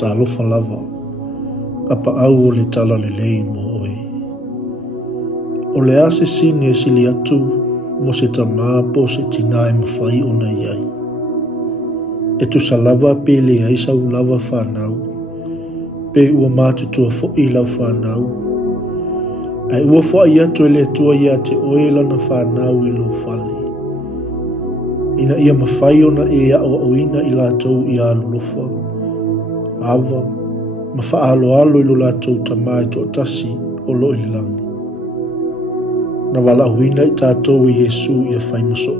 talofa lava, apa au o le tala le lei mo oe. O le ase sine e sili atu, mo se tamā po se tina e mawhai o na iai. E tu sa lava pe le aisa u lava whanau, pe ua mātutua fo i lau whanau. Ai ua fo ai atu e le tua ia te oela na whanau i lo whale. Ina ia mawhai o na e a o ina i lātou i alulofa. Ava, mawha alo alo i lo lātou tamai to tasi o lo i langi. Na wala huina i tātou i Yesu i a whaimaso.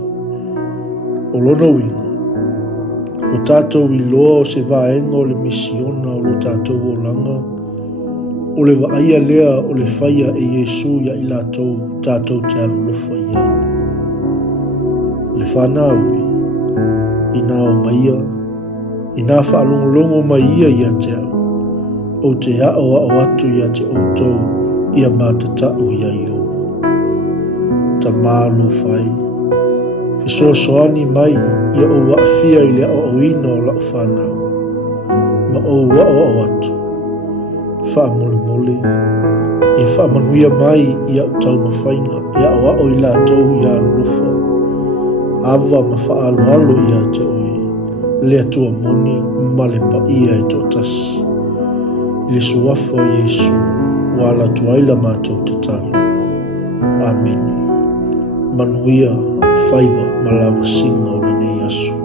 O lona wina, o tātou i loa o se vaenga o le misiona o lo tātou o langa, o le vaia lea o le whaia e Yesu ia i lātou tātou te alulofa iai. Le whanaui, i nā o maia, i nā whaalongolongo maia i a te au, o te ao atu i a te outou i a mātatau i a iou. Ta mālo whai, fisoasoani mai ia o waafia i lea o ina o lau whanau, ma o wao atu, wha mole mole, i wha manuia mai i au tau mawhainga, ia o ao i lātou i alulofa, ava ma wha alo alo i a te oi, lea tua moni ma le pa ia e tō tasi, i le suafa o Yesu, wala tuaila mātou te talo. Amen. Manuia, faiva, malawa singa o nene Yasu.